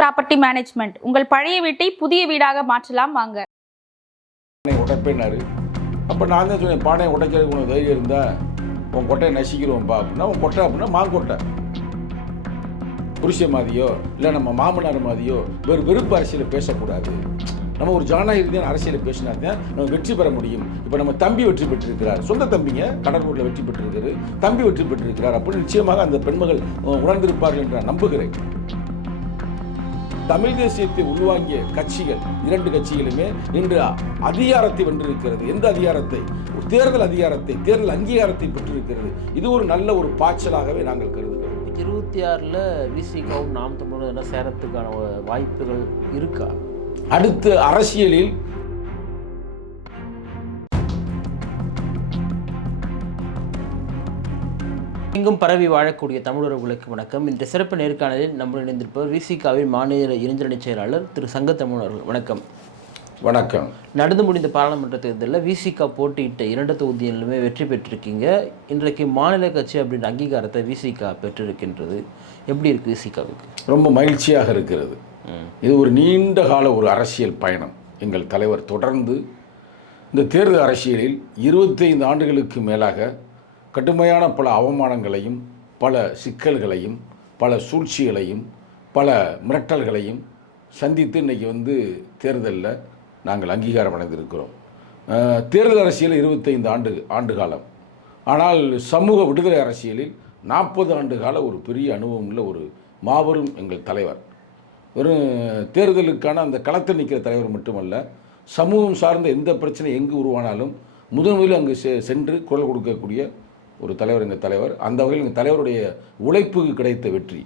Property management உங்கள் பழைய வீட்டை புதிய வீடாக மாற்றலாம் வாங்க. பானை உடைப்பேனாரு அப்போ நான் தான் சொன்னேன் பானையை உடைக்கிறதுக்கு உனக்கு தைரியம் இருந்தா உன் கொட்டையை நசிக்கிறோம்ப்பா அப்படின்னா உன் கொட்டை அப்படின்னா மாங்கொட்டை. புருஷ மாதிரியோ இல்லை நம்ம மாமனார் மாதிரியோ வெறும் வெறுப்பு அரசியலை பேசக்கூடாது. நம்ம ஒரு ஜனநாயக அரசியலை பேசினா தான் நம்ம வெற்றி பெற முடியும். இப்போ நம்ம தம்பி வெற்றி பெற்றிருக்கிறார். சொந்த தம்பிங்க கடற்கூரில் வெற்றி பெற்றிருக்காரு. தம்பி வெற்றி பெற்றிருக்கிறார் அப்படின்னு நிச்சயமாக அந்த பெண்மகள் உணர்ந்திருப்பார்கள் என்று நான் நம்புகிறேன். தமிழ் தேசியத்தை உள்வாங்கிய கட்சிகள் இரண்டு கட்சிகளுமே இன்று அதிகாரத்தை வென்றிருக்கிறது. எந்த அதிகாரத்தை? தேர்தல் அதிகாரத்தை தேர்தல் அங்கீகாரத்தை பெற்றிருக்கிறது. இது ஒரு நல்ல ஒரு பாய்ச்சலாகவே நாங்கள் கருதுகிறோம். இருபத்தி ஆறில் விசிகாவும் நாம் தமிழர் எல்லாம் சேரத்துக்கான வாய்ப்புகள் இருக்கா? அடுத்து அரசியலில் எங்கும் பரவி வாழக்கூடிய தமிழர்களுக்கு வணக்கம். இந்த சிறப்பு நேர்காணலில் நம்முடன் இணைந்திருப்பவர் விசிகாவின் மாநில இளைஞரணி செயலாளர் திரு சங்க தமிழர்கள் வணக்கம். வணக்கம். நடந்து முடிந்த பாராளுமன்ற தேர்தலில் விசிகா போட்டியிட்ட இரண்டு தொகுதிகளிலுமே வெற்றி பெற்றிருக்கீங்க. இன்றைக்கு மாநில கட்சி அப்படின்ற அங்கீகாரத்தை விசிகா பெற்றிருக்கின்றது. எப்படி இருக்கு விசிகாவுக்கு? ரொம்ப மகிழ்ச்சியாக இருக்கிறது. இது ஒரு நீண்ட கால ஒரு அரசியல் பயணம். எங்கள் தலைவர் தொடர்ந்து இந்த தேர்தல் அரசியலில் இருபத்தைந்து ஆண்டுகளுக்கு மேலாக கடுமையான பல அவமானங்களையும் பல சிக்கல்களையும் பல சூழ்ச்சிகளையும் பல மிரட்டல்களையும் சந்தித்து இன்றைக்கி வந்து தேர்தலில் நாங்கள் அங்கீகாரம் அடைந்திருக்கிறோம். தேர்தல் அரசியல் இருபத்தைந்து ஆண்டு ஆண்டு காலம். ஆனால் சமூக விடுதலை அரசியலில் நாற்பது ஆண்டு கால ஒரு பெரிய அனுபவம் உள்ள ஒரு மாபெரும் எங்கள் தலைவர். வெறும் தேர்தலுக்கான அந்த களத்தில் நிற்கிற தலைவர் மட்டுமல்ல சமூகம் சார்ந்த எந்த பிரச்சனை எங்கு உருவானாலும் முதன் முதலில் அங்கு செ சென்று குரல் கொடுக்கக்கூடிய ஒரு தலைவர் எங்கள் தலைவர் அந்த வகையில் எங்கள் தலைவருடைய உழைப்புக்கு கிடைத்த வெற்றி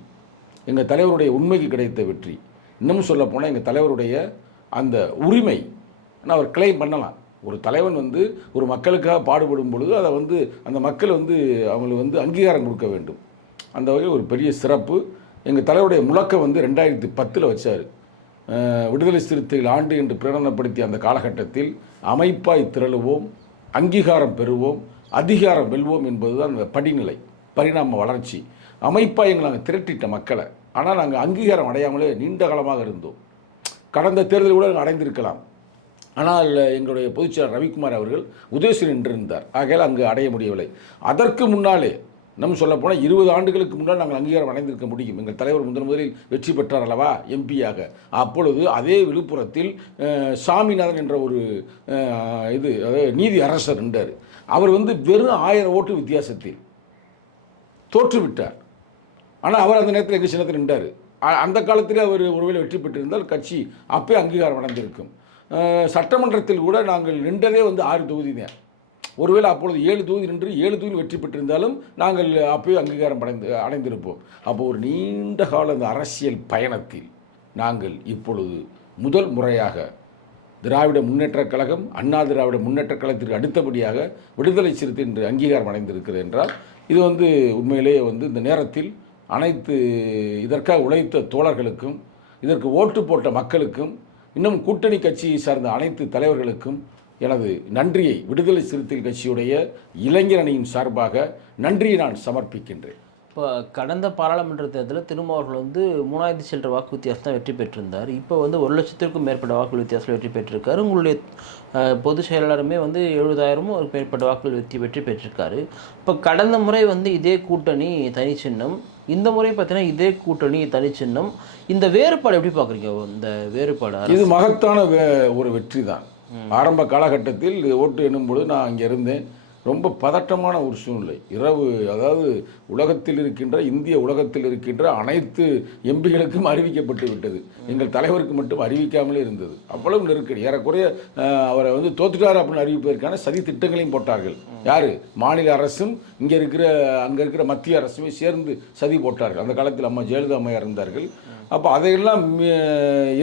எங்கள் தலைவருடைய உண்மைக்கு கிடைத்த வெற்றி. இன்னமும் சொல்ல போனால் எங்கள் தலைவருடைய அந்த உரிமை ஆனால் அவர் கிளைம் பண்ணலாம். ஒரு தலைவன் வந்து ஒரு மக்களுக்காக பாடுபடும் பொழுது அதை வந்து அந்த மக்கள் வந்து அவங்களுக்கு வந்து அங்கீகாரம் கொடுக்க வேண்டும். அந்த வகையில் ஒரு பெரிய சிறப்பு. எங்கள் தலைவருடைய முழக்கம் வந்து ரெண்டாயிரத்தி பத்தில் வச்சார். விடுதலை சிறுத்தைகள் ஆண்டு என்று பிரகடனப்படுத்திய அந்த காலகட்டத்தில் அமைப்பாய் திரளுவோம் அங்கீகாரம் பெறுவோம் அதிகாரம் வெல்வோம் என்பதுதான் அந்த படிநிலை பரிணாம வளர்ச்சி. அமைப்பாக எங்களை நாங்கள் திரட்டிட்ட மக்களை. ஆனால் நாங்கள் அங்கீகாரம் அடையாமலே நீண்ட காலமாக இருந்தோம். கடந்த தேர்தலில் கூட நாங்கள் அடைந்திருக்கலாம். ஆனால் எங்களுடைய பொதுச்செயலர் ரவிக்குமார் அவர்கள் உதயசூரி நின்றிருந்தார் ஆகையால் அங்கு அடைய முடியவில்லை. அதற்கு முன்னாலே நம்ம சொல்லப்போனால் இருபது ஆண்டுகளுக்கு முன்னால் நாங்கள் அங்கீகாரம் அடைந்திருக்க முடியும். எங்கள் தலைவர் முதன் முதலில் வெற்றி பெற்றார் அல்லவா? எம்பியாக. அப்பொழுது அதே விழுப்புரத்தில் சாமிநாதன் என்ற ஒரு இது அதாவது நீதி அரசர் நின்றார் அவர் வந்து வெறும் ஆயிரம் ஓட்டு வித்தியாசத்தில் தோற்றுவிட்டார். ஆனால் அவர் அந்த நேரத்தில் எங்கள் சின்னத்தில் நின்றார். அந்த காலத்திலே அவர் ஒருவேளை வெற்றி பெற்றிருந்தால் கட்சி அப்பே அங்கீகாரம் அடைந்திருக்கும். சட்டமன்றத்தில் கூட நாங்கள் நின்றதே வந்து ஆறு தொகுதி தான். ஒருவேளை அப்பொழுது ஏழு தொகுதி நின்று ஏழு தொகுதி வெற்றி பெற்றிருந்தாலும் நாங்கள் அப்போயும் அங்கீகாரம் அடைந்து அடைந்திருப்போம். அப்போ ஒரு நீண்ட கால அந்த அரசியல் பயணத்தில் நாங்கள் இப்பொழுது முதல் முறையாக திராவிட முன்னேற்றக் கழகம் அண்ணா திராவிட முன்னேற்றக் கழகத்திற்கு அடுத்தபடியாக விடுதலை சிறுத்தை என்று அங்கீகாரம் அடைந்திருக்கிறது என்றால் இது வந்து உண்மையிலேயே வந்து இந்த நேரத்தில் அனைத்து இதற்காக உழைத்த தோழர்களுக்கும் இதற்கு ஓட்டு போட்ட மக்களுக்கும் இன்னும் கூட்டணி கட்சியை சார்ந்த அனைத்து தலைவர்களுக்கும் எனது நன்றியை விடுதலை சிறுத்தைகள் கட்சியுடைய இளைஞர் அணியின் சார்பாக நன்றியை நான் சமர்ப்பிக்கின்றேன். இப்போ கடந்த பாராளுமன்ற தேர்தலில் திருமாவர்கள் வந்து மூணாயிரத்தி சில்லற வாக்கு வித்தியாசம் தான் வெற்றி பெற்றிருந்தார். இப்போ வந்து ஒரு லட்சத்திற்கும் மேற்பட்ட வாக்கு வித்தியாசத்தில் வெற்றி பெற்றிருக்காரு. உங்களுடைய பொதுச் செயலாளருமே வந்து எழுபதாயிரமும் ஒரு மேற்பட்ட வாக்குகள் வெற்றி வெற்றி பெற்றிருக்காரு. இப்போ கடந்த முறை வந்து இதே கூட்டணி தனிச்சின்னம் இந்த முறை பார்த்தீங்கன்னா இதே கூட்டணி தனிச்சின்னம் இந்த வேறுபாடு எப்படி பார்க்குறீங்க இந்த வேறுபாடு இது மகத்தான ஒரு வெற்றி தான் ஆரம்ப காலகட்டத்தில் ஓட்டு எண்ணும்பொழுது நான் அங்கே இருந்தேன். ரொம்ப பதட்டமான ஒரு சூழ்நிலை. இரவு அதாவது உலகத்தில் இருக்கின்ற இந்திய உலகத்தில் இருக்கின்ற அனைத்து எம்பிகளுக்கும் அறிவிக்கப்பட்டு விட்டது. எங்கள் தலைவருக்கு மட்டும் அறிவிக்காமலே இருந்தது. அவ்வளவு நெருக்கடி. ஏறக்குறைய அவரை வந்து தோத்துட்டார் அப்படின்னு அறிவிப்பதற்கான சதி திட்டங்களையும் போட்டார்கள். யார்? மாநில அரசும் இங்கே இருக்கிற அங்கே இருக்கிற மத்திய அரசுமே சேர்ந்து சதி போட்டார்கள். அந்த காலத்தில் அம்மா ஜெயலலிதா அம்மையார் இருந்தார்கள். அப்போ அதையெல்லாம்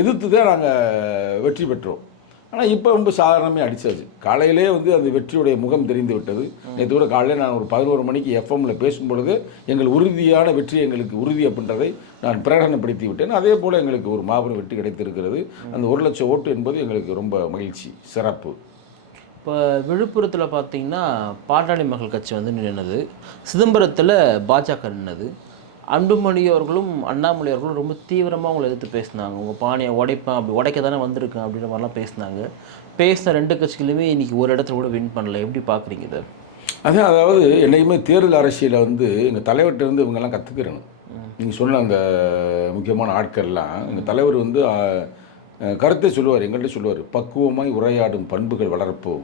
எதிர்த்து தான் நாங்கள் வெற்றி பெற்றோம். ஆனால் இப்போ ரொம்ப சாதாரணமே அடித்தாச்சு காலையிலே வந்து அந்த வெற்றியுடைய முகம் தெரிந்து விட்டது. நேற்று கூட காலையில் நான் ஒரு பதினோரு மணிக்கு எஃப்எம்மில் பேசும் பொழுது எங்கள் உறுதியான வெற்றி எங்களுக்கு உறுதி அப்படின்றதை நான் பிரகடனப்படுத்தி விட்டேன். அதே போல் எங்களுக்கு ஒரு மாபெரும் வெற்றி கிடைத்திருக்கிறது. அந்த ஒரு லட்சம் ஓட்டு என்பது எங்களுக்கு ரொம்ப மகிழ்ச்சி சிறப்பு. இப்போ விழுப்புரத்தில் பார்த்தீங்கன்னா பாட்டாளி மக்கள் கட்சி வந்து நின்னது சிதம்பரத்தில் பாஜக நின்னது. அன்புமணி அவர்களும் அண்ணாமலை அவர்களும் ரொம்ப தீவிரமாக அவங்களை எதிர்த்து பேசினாங்க. உங்கள் பானையை உடைப்பேன் அப்படி உடைக்க தானே வந்திருக்கேன் அப்படின்ற மாதிரிலாம் பேசினாங்க. பேசின ரெண்டு கட்சிகளுமே இன்னைக்கு ஒரு இடத்துல கூட வின் பண்ணல. எப்படி பார்க்குறீங்க இதை? அதான் அதாவது என்னைக்குமே தேர்தல் அரசியலை வந்து எங்கள் தலைவர்கிட்ட இருந்து இவங்கெல்லாம் கற்றுக்கிறணும் நீங்கள் சொன்ன அந்த முக்கியமான ஆட்கள்லாம் எங்கள் தலைவர் வந்து கருத்தை சொல்லுவார் எங்கள்கிட்ட சொல்லுவார். பக்குவமாய் உரையாடும் பண்புகள் வளர்ப்போம்.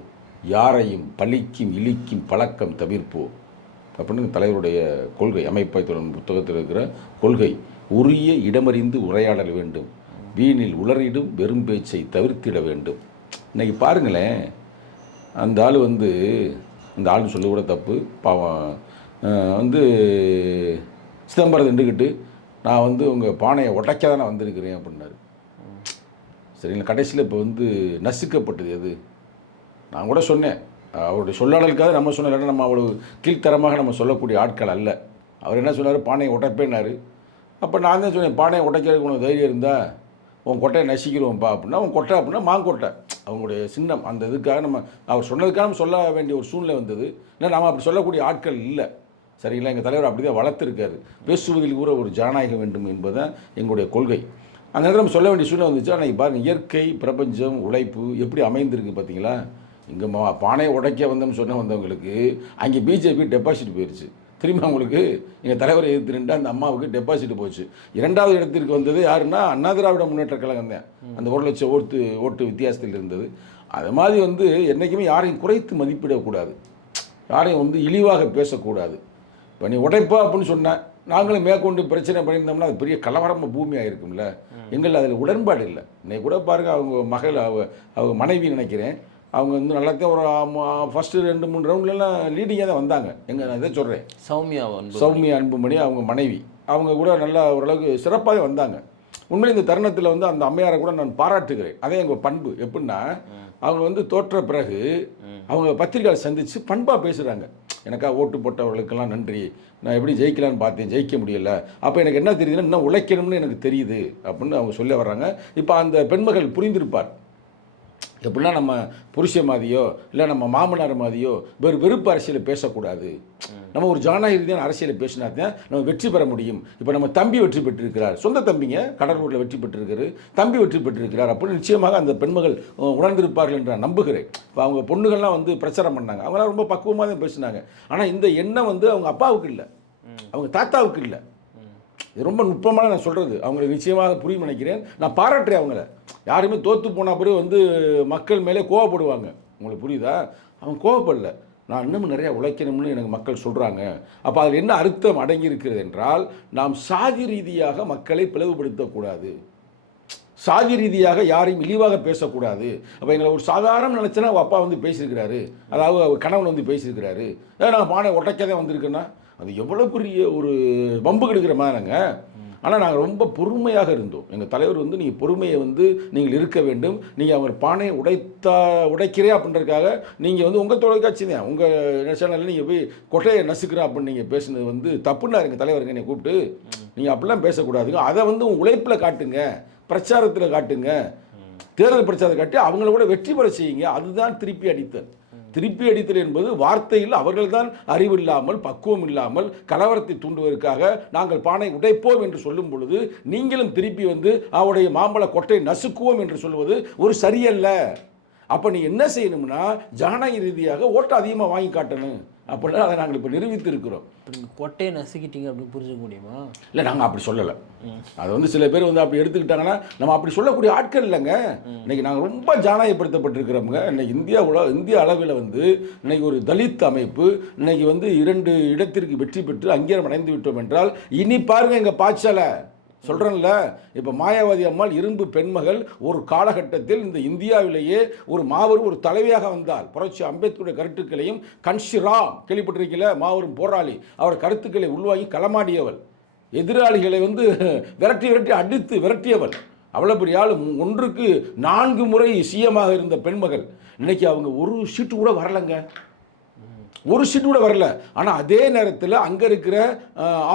யாரையும் பழிக்கும் இழிக்கும் பழக்கம் தவிர்ப்போம். அப்படின்னு தலைவருடைய கொள்கை அமைப்பாய் தொடரும் புத்தகத்தில் இருக்கிற கொள்கை உரிய இடமறிந்து உரையாடல் வேண்டும். வீணில் உளறிடும் வெறும் பேச்சை தவிர்த்திட வேண்டும். இன்றைக்கி பாருங்களேன் அந்த ஆள் வந்து அந்த ஆள் சொல்ல கூட தப்பு. பாவம். வந்து சிதம்பரம் நின்றுக்கிட்டு நான் வந்து உங்கள் பானையை உடைக்க தான் நான் வந்திருக்கிறேன் அப்படின்னாரு. சரிங்களா கடைசியில் இப்போ வந்து நசுக்கப்பட்டது எது? நான் கூட சொன்னேன். அவருடைய சொல்லாடலுக்காக நம்ம சொன்ன நம்ம அவ்வளவு கீழ்த்தரமாக நம்ம சொல்லக்கூடிய ஆட்கள் அல்ல. அவர் என்ன சொன்னார்? பானையை உடைப்பேன்னாரு. அப்போ நான் தான் சொன்னேன் பானையை உடைக்கிறதுக்கு உனக்கு தைரியம் இருந்தால் உன் கொட்டையை நசிக்கிறோம்ப்பா அப்படின்னா உன் கொட்டை அப்படின்னா மாங்கொட்டை அவங்களுடைய சின்னம் அந்த இதுக்காக நம்ம அவர் சொன்னதுக்காக நம்ம சொல்ல வேண்டிய ஒரு சூழ்நிலை வந்தது. ஏன்னா நாம் அப்படி சொல்லக்கூடிய ஆட்கள் இல்லை. சரிங்களா? எங்கள் தலைவர் அப்படி தான் வளர்த்துருக்காரு. பேசுவதில் கூட ஒரு ஜனநாயகம் வேண்டும் என்பதுதான் எங்களுடைய கொள்கை. அந்த நேரத்தில் நம்ம சொல்ல வேண்டிய சூழ்நிலை வந்துச்சு. ஆனால் பாருங்கள் இயற்கை பிரபஞ்சம் உழைப்பு எப்படி அமைந்திருக்கு பார்த்தீங்களா இங்கே பானையை உடைக்க வந்தோம்னு சொன்ன வந்தவங்களுக்கு அங்கே பிஜேபி டெபாசிட் போயிருச்சு. திரும்பி அவங்களுக்கு எங்கள் தலைவரை எதிர்த்து நின்று அந்த அம்மாவுக்கு டெபாசிட் போச்சு. இரண்டாவது இடத்திற்கு வந்தது யாருன்னா அண்ணா திராவிட முன்னேற்ற கழகம் தான். அந்த ஒரு லட்சம் ஓட்டு ஓட்டு வித்தியாசத்தில் இருந்தது. அது மாதிரி வந்து என்றைக்குமே யாரையும் குறைத்து மதிப்பிடக்கூடாது. யாரையும் வந்து இழிவாக பேசக்கூடாது. இப்போ நீ உடைப்பா அப்படின்னு சொன்னேன் நாங்களும் மேற்கொண்டு பிரச்சனை பண்ணியிருந்தோம்னா அது பெரிய கலவரம பூமியாக இருக்கும்ல. எங்கள் அதில் உடன்பாடு இல்லை. இன்னைக்கு கூட பாருங்கள் அவங்க மகள் அவ அவங்க மனைவி நினைக்கிறேன். அவங்க வந்து நல்லாத்தான் ஒரு ஃபஸ்ட்டு ரெண்டு மூணு ரவுண்ட்லலாம் லீடிங்காக தான் வந்தாங்க. எங்க நான் இதை சொல்கிறேன் சௌமியா சௌமியா அன்புமணி அவங்க மனைவி. அவங்க கூட நல்லா ஓரளவுக்கு சிறப்பாக வந்தாங்க. உண்மையிலே இந்த தருணத்தில் வந்து அந்த அம்மையாரை கூட நான் பாராட்டுகிறேன். அதே எங்கள் பண்பு. எப்படின்னா அவங்க வந்து தோற்ற பிறகு அவங்க பத்திரிகையாளர் சந்தித்து பண்பாக பேசுகிறாங்க எனக்கா ஓட்டு போட்டவர்களுக்கெல்லாம் நன்றி. நான் எப்படி ஜெயிக்கலான்னு பார்த்தேன். ஜெயிக்க முடியல. அப்போ எனக்கு என்ன தெரியுதுன்னா இன்னும் உழைக்கணும்னு எனக்கு தெரியுது. அப்படின்னு அவங்க சொல்ல வர்றாங்க. இப்போ அந்த பெண்மகள் புரிந்திருப்பார். எப்படின்னா நம்ம புருஷ மாதிரியோ இல்லை நம்ம மாமனார் மாதிரியோ வெறு வெறுப்பு அரசியலை பேசக்கூடாது. நம்ம ஒரு ஜனநாயக ரீதியான அரசியலை பேசினா தான் நம்ம வெற்றி பெற முடியும். இப்போ நம்ம தம்பி வெற்றி பெற்றிருக்கிறார். சொந்த தம்பிங்க கடலூரில் வெற்றி பெற்றிருக்காரு தம்பி வெற்றி பெற்றிருக்கிறார் அப்படின்னு நிச்சயமாக அந்த பெண்மகள் உணர்ந்திருப்பார்கள் என்று நான் நம்புகிறேன். இப்போ அவங்க பொண்ணுகள்லாம் வந்து பிரச்சாரம் பண்ணாங்க. அவங்களாம் ரொம்ப பக்குவமாக தான் பேசினாங்க. ஆனால் இந்த எண்ணம் வந்து அவங்க அப்பாவுக்கு இல்லை. அவங்க தாத்தாவுக்கு இல்லை. இது ரொம்ப நுட்பமான நான் சொல்கிறது அவங்களுக்கு நிச்சயமாக புரியும் நினைக்கிறேன். நான் பாராட்டுறேன் அவங்கள. யாருமே தோற்று போன பிறகு வந்து மக்கள் மேலே கோவப்படுவாங்க. உங்களுக்கு புரியுதா? அவங்க கோவப்படல. நான் இன்னும் நிறையா உழைக்கணும்னு எனக்கு மக்கள் சொல்கிறாங்க அப்போ அதில் என்ன அர்த்தம் அடங்கியிருக்கிறது என்றால் நாம் சாதி ரீதியாக மக்களை பிளவுபடுத்தக்கூடாது சாதி ரீதியாக யாரையும் இழிவாக பேசக்கூடாது. அப்போ எங்களை ஒரு சாதாரண நினச்சனா அவள் அப்பா வந்து பேசியிருக்கிறாரு. அதாவது அவர் கணவன் வந்து பேசியிருக்கிறாரு. நான் பானை உடைக்கதே வந்திருக்கேன்னா? அது எவ்வளோ பெரிய ஒரு வம்பு கெடுக்கிற மாதிரிங்க. ஆனால் நாங்கள் ரொம்ப பொறுமையாக இருந்தோம். எங்கள் தலைவர் வந்து நீங்கள் பொறுமையை வந்து நீங்கள் இருக்க வேண்டும். நீங்கள் அவர் பானையை உடைத்தா உடைக்கிறே அப்படின்றதுக்காக நீங்கள் வந்து உங்கள் தொலைக்காட்சி தான் உங்கள் சேனலில் நீங்கள் போய் கொட்டையை நசுக்கிறேன் அப்படின்னு நீங்கள் பேசுனது வந்து தப்புன்னா எங்கள் தலைவருங்க என்னை கூப்பிட்டு நீங்கள் அப்படிலாம் பேசக்கூடாதுங்க. அதை வந்து உங்கள் உழைப்பில் காட்டுங்க. பிரச்சாரத்தில் காட்டுங்க. தேர்தல் பிரச்சாரத்தை காட்டி அவங்கள கூட வெற்றி பெற செய்யுங்க. அதுதான் திருப்பி அடித்தல். திருப்பி அடித்தல் என்பது வார்த்தையில் அவர்கள்தான் அறிவில்லாமல் பக்குவம் இல்லாமல் கலவரத்தை தூண்டுவதற்காக நாங்கள் பானை உடைப்போம் என்று சொல்லும் பொழுது நீங்களும் திருப்பி வந்து அவருடைய மாம்பழ கொட்டை நசுக்குவோம் என்று சொல்வது ஒரு சரியல்ல. அப்போ நீ என்ன செய்யணும்னா ஜனநாயக ரீதியாக ஓட்டை அதிகமாக வாங்கி காட்டணும். அப்படின்னா அதை நாங்கள் இப்போ நிரூபித்து இருக்கிறோம் இப்போ நீங்கள் கொட்டையை நசுக்கிட்டீங்க அப்படின்னு புரிஞ்சுக்க முடியுமா? இல்லை நாங்கள் அப்படி சொல்லலை. அது வந்து சில பேர் வந்து அப்படி எடுத்துக்கிட்டாங்கன்னா நம்ம அப்படி சொல்லக்கூடிய ஆட்கள் இல்லைங்க. இன்னைக்கு நாங்கள் ரொம்ப ஜானாயப்படுத்தப்பட்டிருக்கிறோமுங்க இன்னைக்கு இந்தியா உல இந்திய அளவில் வந்து இன்னைக்கு ஒரு தலித் அமைப்பு இன்னைக்கு வந்து இரண்டு இடத்திற்கு வெற்றி பெற்று அங்கீகாரம் அடைந்து விட்டோம் என்றால் இனி பாருங்க எங்கள் பாய்ச்சலை சொல்கிறேன்ல இப்போ மாயாவதி அம்மாள் இரும்பு பெண்மகள் ஒரு காலகட்டத்தில் இந்த இந்தியாவிலேயே ஒரு மாபெரும் ஒரு தலைவியாக வந்தால் புரட்சி அம்பேத்கருடைய கருத்துக்களையும் கன்ஷிராம் கேள்விப்பட்டிருக்கீங்களா? மாபெரும் போராளி. அவர் கருத்துக்களை உள்வாங்கி களமாடியவள். எதிராளிகளை வந்து விரட்டி விரட்டி அடித்து விரட்டியவள். அவ்வளோ பெரிய ஆள் ஒன்றுக்கு நான்கு முறை சிஎமாக இருந்த பெண்மகள். இன்னைக்கு அவங்க ஒரு சீட்டு கூட வரலைங்க. ஒரு சீட்டு கூட வரல. ஆனால் அதே நேரத்தில் அங்கே இருக்கிற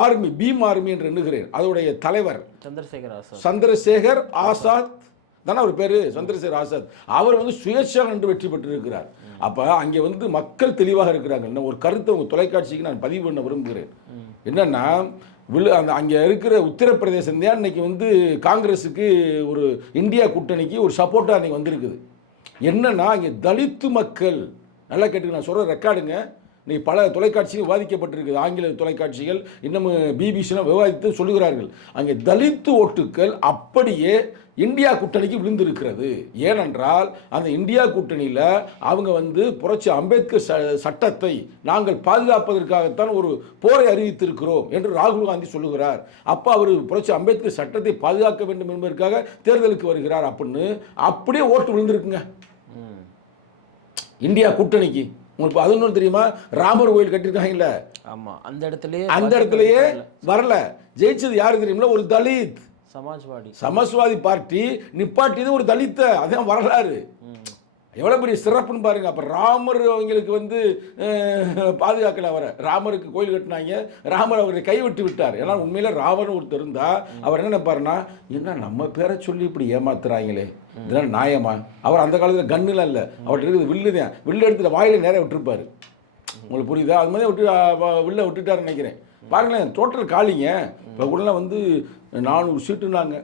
ஆர்மி பீம் ஆர்மி என்று எண்ணுகிறேன். அதோடைய தலைவர் சந்திரசேகர் ஆசாத். சந்திரசேகர் ஆசாத். தானே அவர் பேர்? சந்திரசேகர் ஆசாத். அவர் வந்து சுயேட்சா நின்று வெற்றி பெற்றிருக்கிறார். அப்போ அங்கே வந்து மக்கள் தெளிவாக இருக்கிறாங்க இன்னும் ஒரு கருத்தை உங்கள் தொலைக்காட்சிக்கு நான் பதிவு பண்ண விரும்புகிறேன். என்னன்னா விழு அந்த அங்கே இருக்கிற உத்தரப்பிரதேசம் தான் இன்னைக்கு வந்து காங்கிரஸுக்கு ஒரு இந்தியா கூட்டணிக்கு ஒரு சப்போர்ட்டாக இன்னைக்கு வந்திருக்குது. என்னன்னா அங்கே தலித்து மக்கள் நல்லா கேட்டுக்க நான் சொல்கிற ரெக்கார்டுங்க நீ பல தொலைக்காட்சிகள் விவாதிக்கப்பட்டிருக்குது. ஆங்கில தொலைக்காட்சிகள் இன்னமும் பிபிசிலாம் விவாதித்து சொல்லுகிறார்கள். அங்கே தலித்து ஓட்டுக்கள் அப்படியே இந்தியா கூட்டணிக்கு விழுந்திருக்கிறது. ஏனென்றால் அந்த இந்தியா கூட்டணியில் அவங்க வந்து புரட்சி அம்பேத்கர் ச- சட்டத்தை நாங்கள் பாதுகாப்பதற்காகத்தான் ஒரு போரை அறிவித்திருக்கிறோம் என்று ராகுல் காந்தி சொல்லுகிறார். அப்போ அவர் புரட்சி அம்பேத்கர் சட்டத்தை பாதுகாக்க வேண்டும் என்பதற்காக தேர்தலுக்கு வருகிறார் அப்படின்னு. அப்படியே ஓட்டு விழுந்திருக்குங்க. இந்தியா கூட்டணிக்கு. உங்களுக்கு அது ஒன்றும் தெரியுமா? ராமர் கோயில் கட்டியிருக்காங்கல்ல. ஆமா அந்த இடத்துலயே அந்த இடத்துலயே வரல. ஜெயிச்சது யாரு தெரியுமில ஒரு தலித். சமாஜ்வாடி சமாஜ்வாதி பார்ட்டி நிப்பாட்டியது ஒரு தலித்த. அதான் வரலாறு. எவ்வளோ பெரிய சிறப்புன்னு பாருங்க. அப்போ ராமர் அவங்களுக்கு வந்து பாதுகாக்கல அவரை. ராமருக்கு கோயில் கட்டினாங்க. ராமர் அவரை கைவிட்டு விட்டார். ஏன்னா உண்மையில ராமர் ஒருத்தர் இருந்தா அவர் என்ன நினைப்பாருன்னா என்ன நம்ம பேரை சொல்லி இப்படி ஏமாத்துறாங்களே? இதெல்லாம் நியாயமா? அவர் அந்த காலத்தில் கண்ணுலாம் இல்லை. அவர்கிட்ட இருக்குது வில்லு தான். வில்லு எடுத்துட்டு வாயில நேராக விட்டுருப்பாரு. உங்களுக்கு புரியுதா? அது மாதிரி விட்டு வில்ல விட்டுட்டாருன்னு நினைக்கிறேன். பாருங்களேன் டோட்டல் காலிங்க. இப்போ கூடலாம் வந்து நானூறு சீட்டுனாங்க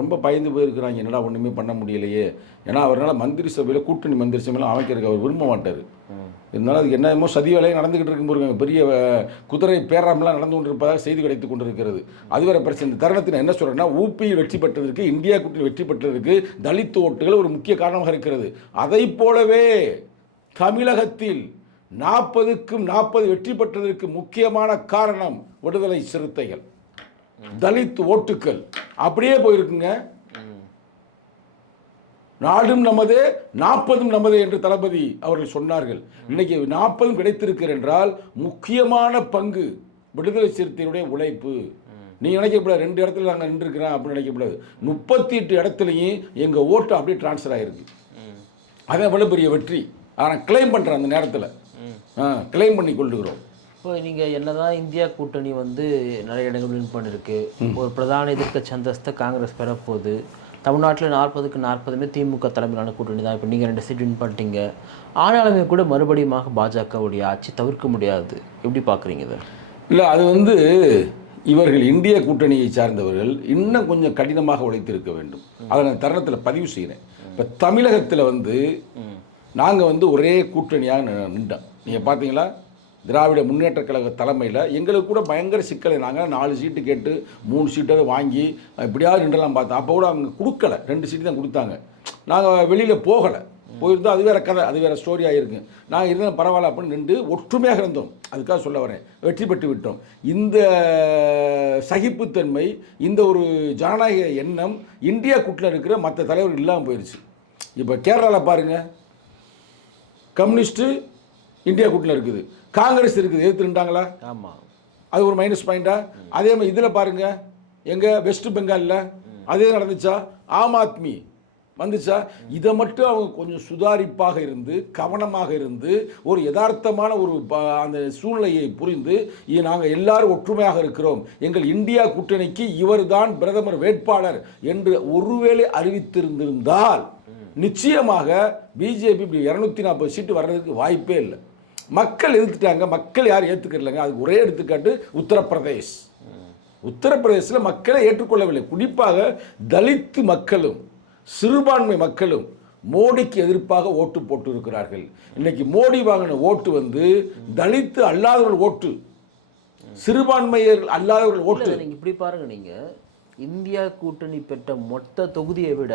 ரொம்ப பயந்து போயிருக்கிறாங்க என்னடா ஒன்றுமே பண்ண முடியலையே. ஏன்னா அவரால் மந்திரி சபையில் கூட்டணி மந்திரி சபையில் அமைக்கிறதுக்கு அவர் விரும்ப மாட்டார். இருந்தாலும் அதுக்கு என்னமோ சதி வேலையும் நடந்துக்கிட்டு இருக்கும் போருங்க. பெரிய குதிரை பேராமெல்லாம் நடந்து கொண்டிருப்பதாக செய்தி கிடைத்து கொண்டிருக்கிறது. அது வேற பிரச்சனை. இந்த தருணத்தில் என்ன சொல்கிறேன்னா ஊப்பியில் வெற்றி பெற்றதற்கு இந்தியா கூட்டணி வெற்றி பெற்றதற்கு தலித் ஓட்டுகள் ஒரு முக்கிய காரணமாக இருக்கிறது. அதை போலவே தமிழகத்தில் நாற்பதுக்கும் நாற்பது வெற்றி பெற்றதற்கு முக்கியமான காரணம் விடுதலை சிறுத்தைகள். தலித் ஓட்டுக்கள். அப்படியே போயிருக்குங்க. நாடும் நமதே நாற்பதும் நமதே என்று தளபதி அவர்கள் சொன்னார்கள். இன்னைக்கு நாற்பதும் கிடைத்திருக்கிறது என்றால் முக்கியமான பங்கு விடுதலை சிறுத்தையினுடைய உழைப்பு. நீ நினைக்கக்கூடாது ரெண்டு இடத்துல நாங்கள் நின்றுருக்கிறேன் அப்படின்னு நினைக்கக்கூடாது. முப்பத்தி எட்டு இடத்துலையும் எங்கள் ஓட்டு அப்படியே ட்ரான்ஸ்ஃபர் ஆயிருக்கு. அதான் எவ்வளோ பெரிய வெற்றி. ஆனால் கிளைம் பண்ணுறேன் அந்த நேரத்தில். கிளைம் பண்ணி கொள்ளுகிறோம். இப்போ நீங்க என்னதான் இந்தியா கூட்டணி வந்து நிறைய இடங்கள் வின் பண்ணிருக்கு ஒரு பிரதான எதிர்க்கட்சி அந்தஸ்தை காங்கிரஸ் பெறப்போகுது தமிழ்நாட்டில் நாற்பதுக்கு நாற்பதுமே திமுக தலைமையிலான கூட்டணி தான். இப்போ நீங்கள் ரெண்டு சீட் வின் பண்ணிட்டீங்க. ஆனாலுமே கூட மறுபடியுமாக பாஜகவுடைய ஆட்சி தவிர்க்க முடியாது. எப்படி பார்க்குறீங்க இதை? இல்லை அது வந்து இவர்கள் இந்திய கூட்டணியை சார்ந்தவர்கள் இன்னும் கொஞ்சம் கடினமாக உழைத்திருக்க வேண்டும். அதை நான் தருணத்தில் பதிவு செய்கிறேன் இப்போ தமிழகத்தில் வந்து நாங்கள் வந்து ஒரே கூட்டணியாக நின்றோம். நீங்கள் பார்த்தீங்களா திராவிட முன்னேற்றக் கழக தலைமையில் எங்களுக்கு கூட பயங்கர சிக்கலை நாங்கள் நாலு சீட்டு கேட்டு மூணு சீட்டாவது வாங்கி இப்படியாவது நின்றலாம் பார்த்தோம். அப்போ கூட அவங்க கொடுக்கல. ரெண்டு சீட்டு தான் கொடுத்தாங்க. நாங்கள் வெளியில் போகலை. போயிருந்தோம் அது வேறு கதை அது வேறு ஸ்டோரியாக இருக்குது நாங்கள் இருந்தால் பரவாயில்ல அப்படின்னு நின்று ஒற்றுமையாக இருந்தோம். அதுக்காக சொல்ல வரேன். வெற்றி பெற்று விட்டோம். இந்த சகிப்புத்தன்மை இந்த ஒரு ஜனநாயக எண்ணம் இந்தியா கூட்டில் இருக்கிற மற்ற தலைவர்கள் இல்லாமல் போயிடுச்சு இப்போ கேரளாவில் பாருங்கள் கம்யூனிஸ்ட்டு இந்தியா கூட்டில் இருக்குது. காங்கிரஸ் இருக்குது. எதிர்த்து நின்றாங்களா? ஆமாம் அது ஒரு மைனஸ் பாயிண்டா அதே மாதிரி இதில் பாருங்க. எங்க வெஸ்ட் பெங்காலில் அதே நடந்துச்சா? ஆம் ஆத்மி வந்துச்சா? இதை மட்டும் அவங்க கொஞ்சம் சுதாரிப்பாக இருந்து கவனமாக இருந்து ஒரு யதார்த்தமான ஒரு அந்த சூழ்நிலையை புரிந்து நாங்கள் எல்லாரும் ஒற்றுமையாக இருக்கிறோம். எங்கள் இந்தியா கூட்டணிக்கு இவர்தான் பிரதமர் வேட்பாளர் என்று ஒருவேளை அறிவித்திருந்திருந்தால் நிச்சயமாக பிஜேபி இப்படி இரநூத்தி நாற்பது சீட்டு வர்றதுக்கு வாய்ப்பே இல்லை. மக்கள் எதிர்த்துட்டாங்க மக்கள் யாரும் ஏற்றுக்கலைங்க அதுக்கு ஒரே எடுத்துக்காட்டு உத்தரப்பிரதேஷ். உத்தரப்பிரதேசத்தில் மக்களை ஏற்றுக்கொள்ளவில்லை. குறிப்பாக தலித்து மக்களும் சிறுபான்மை மக்களும் மோடிக்கு எதிர்ப்பாக ஓட்டு போட்டு இருக்கிறார்கள் இன்னைக்கு மோடி வாங்கின ஓட்டு வந்து தலித்து அல்லாதவர்கள் ஓட்டு சிறுபான்மையர் அல்லாதவர்கள் ஓட்டு. இப்படி பாருங்க நீங்க. இந்தியா கூட்டணி பெற்ற மொத்த தொகுதியை விட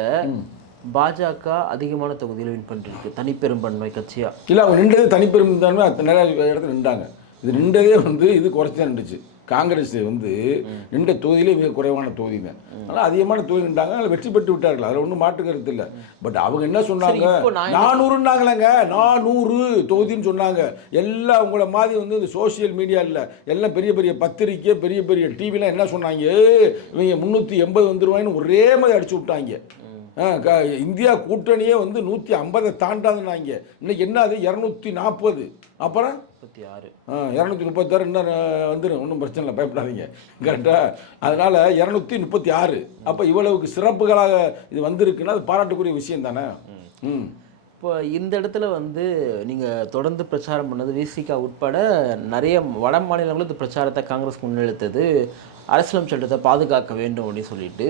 பாஜக அதிகமான தொகுதியில் வின் பண்ணிருக்கு. தனிப்பெரும்பான்மை கட்சியா? இல்லை அவங்க நின்றது தனிப்பெரும் தன்மை நிறைய இடத்துல நின்றாங்க. இது நின்றதே வந்து இது குறைச்சி தான் நின்றுச்சு. காங்கிரஸ் வந்து நின்ற தொகுதியிலே மிக குறைவான தொகுதி தான். ஆனால் அதிகமான தொகுதி நின்றாங்க. அதில் வெற்றி பெற்று விட்டார்கள். அதில் ஒன்றும் மாற்று கருத்து இல்லை. பட் அவங்க என்ன சொன்னாங்க? நானூறுன்னாங்களேங்க. நானூறு தொகுதின்னு சொன்னாங்க. எல்லாம் உங்களை மாதிரி வந்து இந்த சோஷியல் மீடியா இல்லை எல்லாம் பெரிய பெரிய பத்திரிக்கை பெரிய பெரிய டிவிலாம் என்ன சொன்னாங்க? "ஏய், இவங்க முந்நூற்றி எண்பது வந்துருவாங்கன்னு ஒரே மாதிரி அடிச்சு விட்டாங்க. இந்தியா கூட்டணியே வந்து நூற்றி ஐம்பதை தாண்டாதுன்னாங்க இன்னைக்கு என்ன அது? இரநூத்தி நாற்பது அப்புறம்? முப்பத்தி ஆறு. இரநூத்தி முப்பத்தாறு இன்னும் வந்துடும் ஒன்றும் பிரச்சனை இல்லை பயப்படாதீங்க. கரெக்டாக அதனால் இரநூத்தி முப்பத்தி ஆறு. அப்போ இவ்வளவுக்கு சிறப்புகளாக இது வந்திருக்குன்னா அது பாராட்டுக்குரிய விஷயம் தானே? ம். இப்போ இந்த இடத்துல வந்து நீங்கள் தொடர்ந்து பிரச்சாரம் பண்ணது விசிகா உட்பட நிறைய வட மாநிலங்களும் இந்த பிரச்சாரத்தை காங்கிரஸ் முன்னெடுத்தது அரசியலம் சட்டத்தை பாதுகாக்க வேண்டும் அப்படின்னு சொல்லிட்டு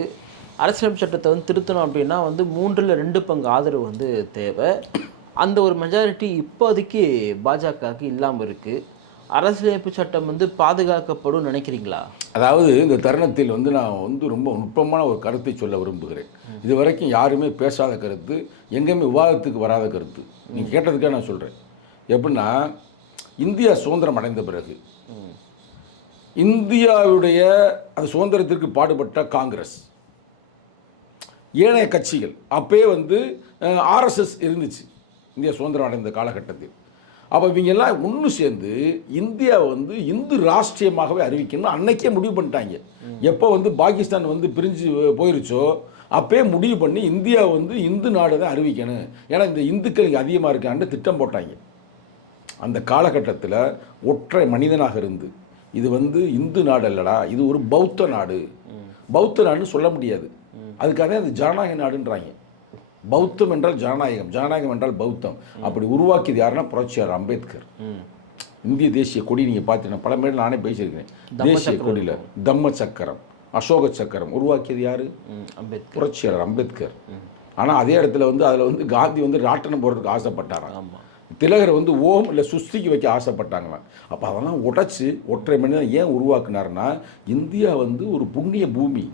அரசியலம் சட்டத்தை வந்து திருத்தணும் அப்படின்னா வந்து மூன்றில் ரெண்டு பங்கு ஆதரவு வந்து தேவை. அந்த ஒரு மெஜாரிட்டி இப்போதைக்கு பாஜகவுக்கு இல்லாமல் இருக்குது அரசியலமைப்பு சட்டம் வந்து பாதுகாக்கப்படும் நினைக்கிறீங்களா? அதாவது இந்த தருணத்தில் வந்து நான் வந்து ரொம்ப நுட்பமான ஒரு கருத்தை சொல்ல விரும்புகிறேன். இது வரைக்கும் யாருமே பேசாத கருத்து எங்கேயுமே விவாதத்துக்கு வராத கருத்து. நீங்கள் கேட்டதுக்காக நான் சொல்கிறேன் எப்படின்னா இந்தியா சுதந்திரம் அடைந்த பிறகு இந்தியாவுடைய அந்த சுதந்திரத்திற்கு பாடுபட்ட காங்கிரஸ். ஏனைய கட்சிகள். அப்பயே வந்து ஆர்எஸ்எஸ் இருந்துச்சு. இந்தியா சுதந்திரம் அடைந்த காலகட்டத்தில். அப்போ இவங்க எல்லாம் ஒன்று சேர்ந்து இந்தியாவை வந்து இந்து ராஷ்டிரியமாகவே அறிவிக்கணும் அன்னைக்கே முடிவு பண்ணிட்டாங்க. எப்போ வந்து பாகிஸ்தான் வந்து பிரிஞ்சு போயிருச்சோ அப்பயே முடிவு பண்ணி இந்தியா வந்து இந்து நாடு தான் அறிவிக்கணும். ஏன்னா இந்த இந்துக்கள் இங்கே அதிகமாக இருக்கான்னு திட்டம் போட்டாங்க. அந்த காலகட்டத்தில் ஒற்றை மனிதனாக இருந்து இது வந்து இந்து நாடு இல்லடா இது ஒரு பௌத்த நாடு. பௌத்த நாடுன்னு சொல்ல முடியாது. அதுக்காக அது ஜனநாயக நாடுன்றாங்க. பௌத்தம் என்றால் ஜனநாயகம். ஜனநாயகம் என்றால் பௌத்தம். அப்படி உருவாக்கியது யாருன்னா புரட்சியார் அம்பேத்கர். இந்திய தேசிய கொடி நீங்கள் பார்த்தீங்கன்னா பல மேடம் நானே பேசியிருக்கிறேன். தேசிய கொடியில் தம்ம சக்கரம் அசோக சக்கரம் உருவாக்கியது யாரு? அம்பேத்கர். புரட்சியாளர் அம்பேத்கர். ஆனால் அதே இடத்துல வந்து அதில் வந்து காந்தி வந்து ராட்டனம் போடுறதுக்கு ஆசைப்பட்டாராம். திலகர் வந்து ஓம் இல்லை சுஸ்திக்கு வைக்க ஆசைப்பட்டாங்களாம். அப்போ அதெல்லாம் உடைச்சு ஒற்றை மனிதன் ஏன் உருவாக்குனாருன்னா இந்தியா வந்து ஒரு புண்ணிய பூமி.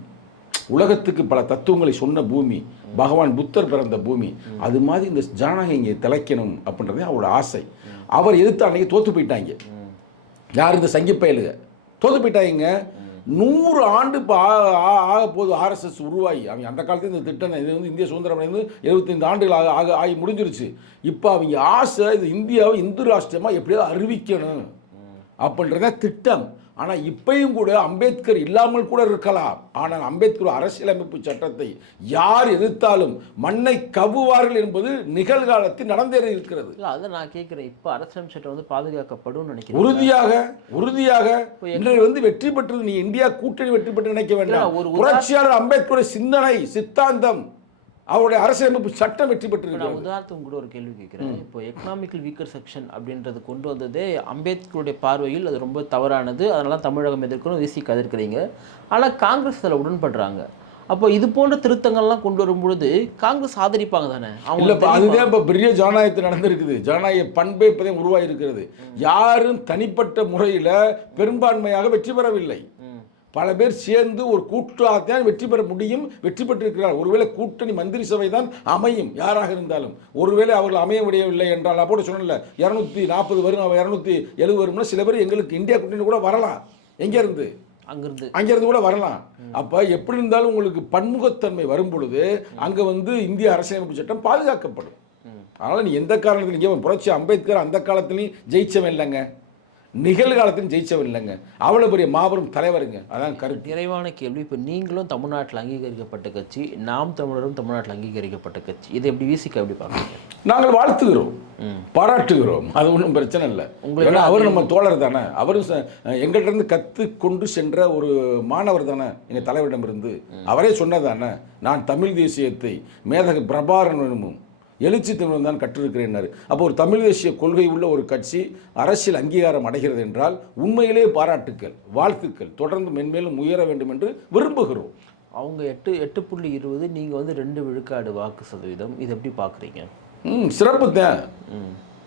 உலகத்துக்கு பல தத்துவங்களை சொன்ன பூமி பகவான் புத்தர் பிறந்த பூமி அது மாதிரி இந்த ஜனநாயகம் இங்கே திளைக்கணும் அப்படின்றது அவரோட ஆசை. அவர் எதிர்த்து அன்னைக்கு தோத்து போயிட்டாங்க. யார் இந்த சங்கி பயலுக தோத்து போயிட்டாங்க. நூறு ஆண்டு இப்போ ஆக போகுது ஆர்எஸ்எஸ் உருவாகி. அவங்க அந்த காலத்தில் இந்த திட்டம் இது வந்து இந்திய சுதந்திரம் வந்து எழுபத்தைந்து ஆண்டுகள் ஆக ஆக ஆகி முடிஞ்சிருச்சு. இப்போ அவங்க ஆசை இது இந்தியாவை இந்து ராஷ்டிரமாக எப்படியாவது அறிவிக்கணும் அப்படின்றத திட்டம். ஆனால் இப்பயும் கூட அம்பேத்கர் இல்லாமல் கூட இருக்கலாம். ஆனால் அம்பேத்கர் அரசியலமைப்பு சட்டத்தை யார் எதிர்த்தாலும் மண்ணை கவ்வுவார்கள் என்பது நிகழ்காலத்தில் நடந்தேறி இருக்கிறது. இல்லை அதை நான் கேட்குறேன் இப்போ அரசியல் சட்டம் வந்து பாதுகாக்கப்படும் நினைக்கிறேன் உறுதியாக உறுதியாக இன்றைய வந்து வெற்றி பெற்றது நீ இந்தியா கூட்டணி வெற்றி பெற்று நினைக்க வேண்டாம். ஒரு புரட்சியாளர் அம்பேத்கருடைய சிந்தனை சித்தாந்தம் அவருடைய அரசியலமைப்பு சட்டம் வெற்றி நான் பெற்றிருக்கிறது உதாரணத்துக்கு கூட ஒரு கேள்வி கேட்குறேன். இப்போ எக்கனாமிக்கல் வீக்கர் செக்ஷன் அப்படின்றது கொண்டு வந்ததே அம்பேத்கருடைய பார்வையில் அது ரொம்ப தவறானது. அதனால தமிழகம் எதிர்க்கணும். விசிக்கு எதிர்க்கிறீங்க ஆனால் காங்கிரஸ் அதில் உடன்படுறாங்க. அப்போ இது போன்ற திருத்தங்கள்லாம் கொண்டு வரும்பொழுது காங்கிரஸ் ஆதரிப்பாங்க தானே? இல்லப்பா அதுதான் இப்போ பெரிய ஜனநாயகத்தில் நடந்திருக்குது. ஜனநாயக பண்பே இப்போதான் உருவாகி இருக்கிறது யாரும் தனிப்பட்ட முறையில் பெரும்பான்மையாக வெற்றி பெறவில்லை. பல பேர் சேர்ந்து ஒரு கூட்டாகத்தான் வெற்றி பெற முடியும் வெற்றி பெற்றிருக்கிறார். ஒருவேளை கூட்டணி மந்திரி சபை தான் அமையும் யாராக இருந்தாலும். ஒருவேளை அவர்கள் அமைய முடியவில்லை என்றால் அப்போ சொன்னல இரநூத்தி நாற்பது வரும் இரநூத்தி எழுபது வரும்னா சில பேர் எங்களுக்கு இந்தியா கூட்டணி கூட வரலாம். எங்கே இருந்து? அங்கிருந்து. அங்கிருந்து கூட வரலாம். அப்ப எப்படி இருந்தாலும் உங்களுக்கு பன்முகத்தன்மை வரும் பொழுது அங்க வந்து இந்திய அரசியலமைப்பு சட்டம் பாதுகாக்கப்படும். அதனால நீ எந்த காரணத்திலும் இங்கே புரட்சி அம்பேத்கர் அந்த காலத்துலையும் ஜெயிச்சவன் இல்லைங்க. நிகழ்காலத்திலும் ஜெயிச்சவன் இல்லைங்க அவ்வளவு பெரிய மாபெரும் தலைவருங்க. அதான் கருத்து. நிறைவான கேள்வி. இப்போ நீங்களும் தமிழ்நாட்டில் அங்கீகரிக்கப்பட்ட கட்சி நாம் தமிழரும் தமிழ்நாட்டில் அங்கீகரிக்கப்பட்ட கட்சி. இதை எப்படி விசிக்க எப்படி பார்க்குறீங்க? நாங்கள் வாழ்த்துகிறோம். பாராட்டுகிறோம். அது ஒன்றும் பிரச்சனை இல்லை. ஏன்னா அவர் நம்ம தோழர் தானே. அவரும் இருந்து கற்று கொண்டு சென்ற ஒரு மாணவர் தானே எங்கள் தலைவரிடமிருந்து. அவரே சொன்னதானே நான் தமிழ் தேசியத்தை மேதக பிரபாரனும் எழுச்சி தமிழன் தான் கற்றிருக்கிறேன்னாரு. அப்போ ஒரு தமிழ் தேசிய கொள்கை உள்ள ஒரு கட்சி அரசியல் அங்கீகாரம் அடைகிறது என்றால் உண்மையிலே பாராட்டுக்கள் வாழ்த்துக்கள் தொடர்ந்து மென்மேலும் உயர வேண்டும் என்று விரும்புகிறோம். அவங்க எட்டு எட்டு புள்ளி இருபது நீங்கள் வந்து ரெண்டு விழுக்காடு வாக்கு சதவீதம். இது எப்படி பார்க்குறீங்க ம் சிறப்பு தான்.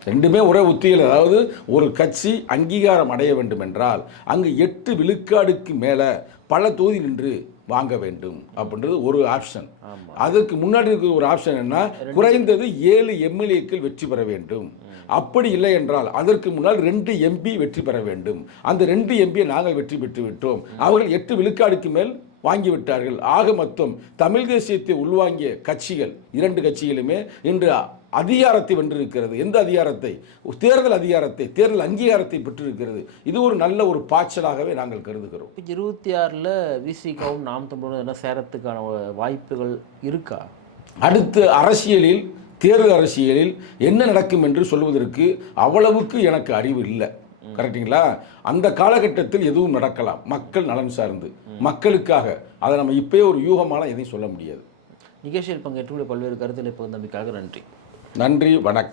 ரெண்டுமே ஒரே உத்திகள் அதாவது ஒரு கட்சி அங்கீகாரம் அடைய வேண்டும் என்றால் அங்கு எட்டு விழுக்காடுக்கு மேலே பல தொகுதி நின்று வாங்க வேண்டும் அப்படின்றது ஒரு ஆப்ஷன் அதுக்கு முன்னாடி இருக்கிற ஒரு ஆப்ஷன் என்ன குறைந்தது ஏழு எம்எல்ஏக்கள் வெற்றி பெற வேண்டும். அப்படி இல்லை என்றால் அதற்கு முன்னால் ரெண்டு எம்பி வெற்றி பெற வேண்டும். அந்த ரெண்டு எம்பியை நாங்கள் வெற்றி பெற்று விட்டோம். அவர்கள் எட்டு விழுக்காடுக்கு மேல் வாங்கி விட்டார்கள். ஆக மொத்தம் தமிழ் தேசியத்தை உள்வாங்கிய கட்சிகள் இரண்டு கட்சிகளுமே இன்று அதிகாரத்தை வென்றிருக்கிறது. எந்த அதிகாரத்தை? தேர்தல் அதிகாரத்தை தேர்தல் அங்கீகாரத்தை பெற்றிருக்கிறது. இது ஒரு நல்ல ஒரு பாய்ச்சலாகவே நாங்கள் கருதுகிறோம். இருபத்தி ஆறில் விசிகாவும் நாம் தமிழரும் என்ன சேரத்துக்கான வாய்ப்புகள் இருக்கா? அடுத்து அரசியலில் தேர்தல் அரசியலில் என்ன நடக்கும் என்று சொல்வதற்கு அவ்வளவுக்கு எனக்கு அறிவு இல்லை. கரெக்டுங்களா அந்த காலகட்டத்தில் எதுவும் நடக்கலாம். மக்கள் நலன் சார்ந்து. மக்களுக்காக. அதை நம்ம இப்பயே ஒரு யூகமான எதையும் சொல்ல முடியாது. நிகழ்ச்சியில் பங்கேற்றுள்ள பல்வேறு கருத்துக்களை பகிர்ந்தமைக்காக நன்றி. நன்றி வணக்கம்.